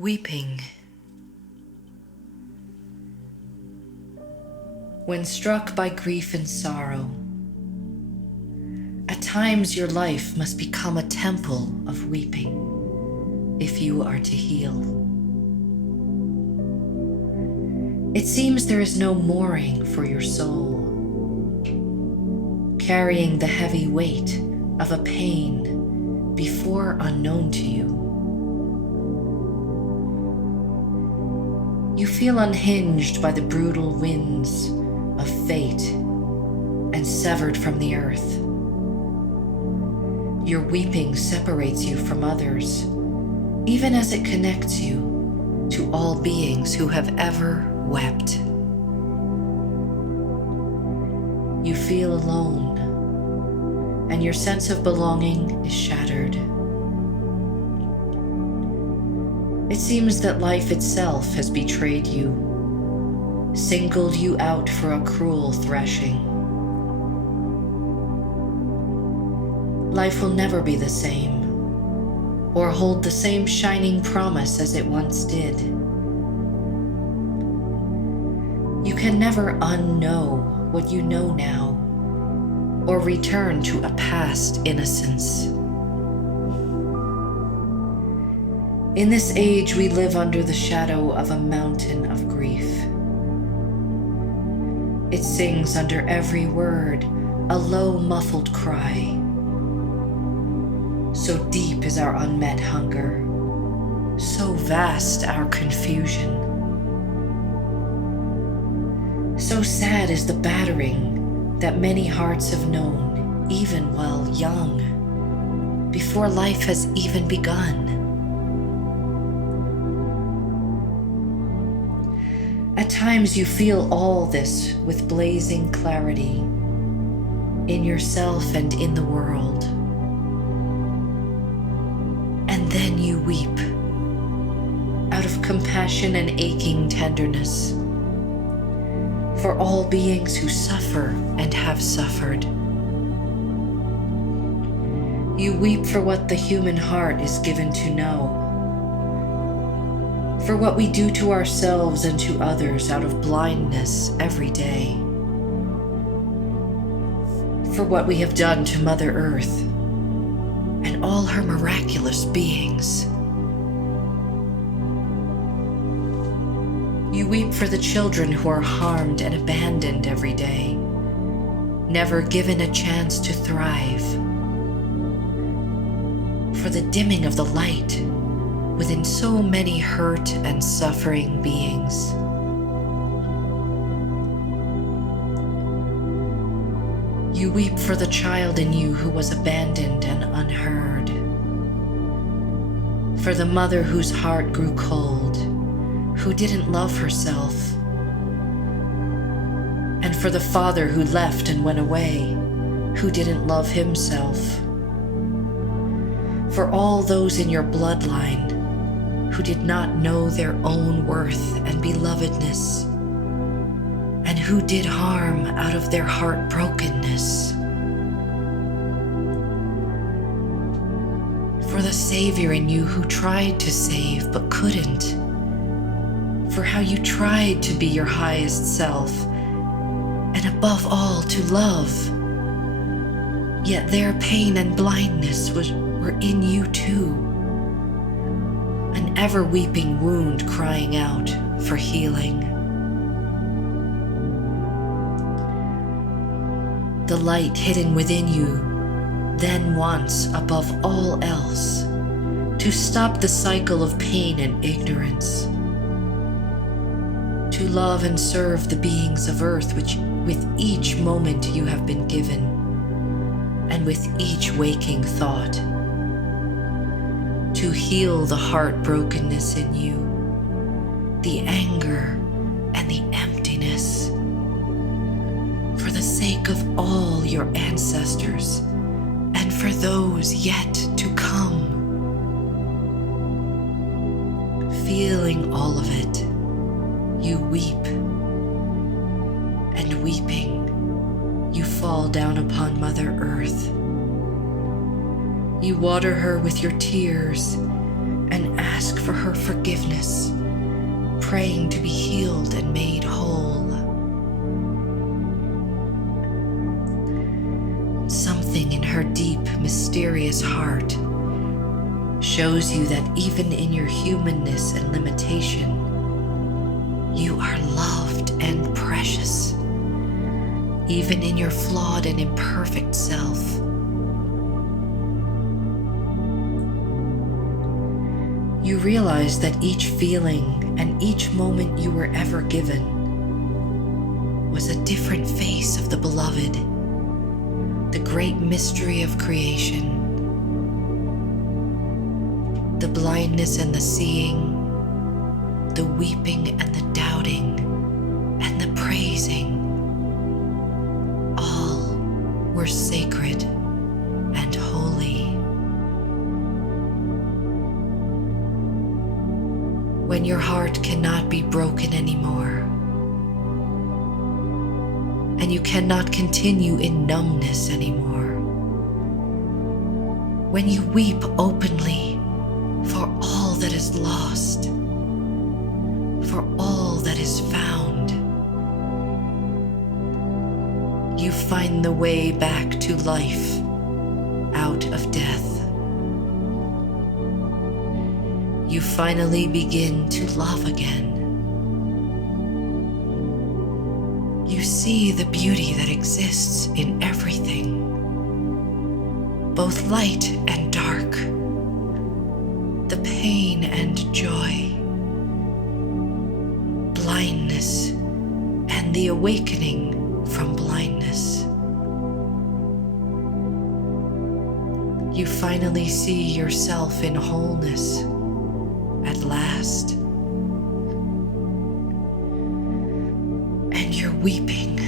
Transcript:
Weeping. When struck by grief and sorrow, at times your life must become a temple of weeping if you are to heal. It seems there is no mooring for your soul, carrying the heavy weight of a pain before unknown to you. You feel unhinged by the brutal winds of fate and severed from the earth. Your weeping separates you from others, even as it connects you to all beings who have ever wept. You feel alone, and your sense of belonging is shattered. It seems that life itself has betrayed you, singled you out for a cruel threshing. Life will never be the same, or hold the same shining promise as it once did. You can never unknow what you know now, or return to a past innocence. In this age, we live under the shadow of a mountain of grief. It sings under every word, a low, muffled cry. So deep is our unmet hunger, so vast our confusion. So sad is the battering that many hearts have known, even while young, before life has even begun. At times you feel all this with blazing clarity in yourself and in the world. And then you weep out of compassion and aching tenderness for all beings who suffer and have suffered. You weep for what the human heart is given to know, for what we do to ourselves and to others out of blindness every day, for what we have done to Mother Earth and all her miraculous beings. You weep for the children who are harmed and abandoned every day, never given a chance to thrive, for the dimming of the light within so many hurt and suffering beings. You weep for the child in you who was abandoned and unheard, for the mother whose heart grew cold, who didn't love herself, and for the father who left and went away, who didn't love himself, for all those in your bloodline who did not know their own worth and belovedness, and who did harm out of their heartbrokenness. For the Savior in you who tried to save but couldn't, for how you tried to be your highest self, and above all to love, yet their pain and blindness were in you too. An ever-weeping wound crying out for healing. The light hidden within you then wants, above all else, to stop the cycle of pain and ignorance, to love and serve the beings of earth which, with each moment you have been given, and with each waking thought, to heal the heartbrokenness in you, the anger and the emptiness, for the sake of all your ancestors and for those yet to come. Feeling all of it, you weep, and weeping, you fall down upon Mother Earth. You water her with your tears and ask for her forgiveness, praying to be healed and made whole. Something in her deep, mysterious heart shows you that even in your humanness and limitation, you are loved and precious, even in your flawed and imperfect self. You realize that each feeling and each moment you were ever given was a different face of the beloved, the great mystery of creation. The blindness and the seeing, the weeping and the doubting, and the praising, all were sacred and holy. When your heart cannot be broken anymore, and you cannot continue in numbness anymore, when you weep openly for all that is lost, for all that is found, you find the way back to life out of death. You finally begin to love again. You see the beauty that exists in everything, both light and dark, the pain and joy, blindness and the awakening from blindness. You finally see yourself in wholeness at last, and you're weeping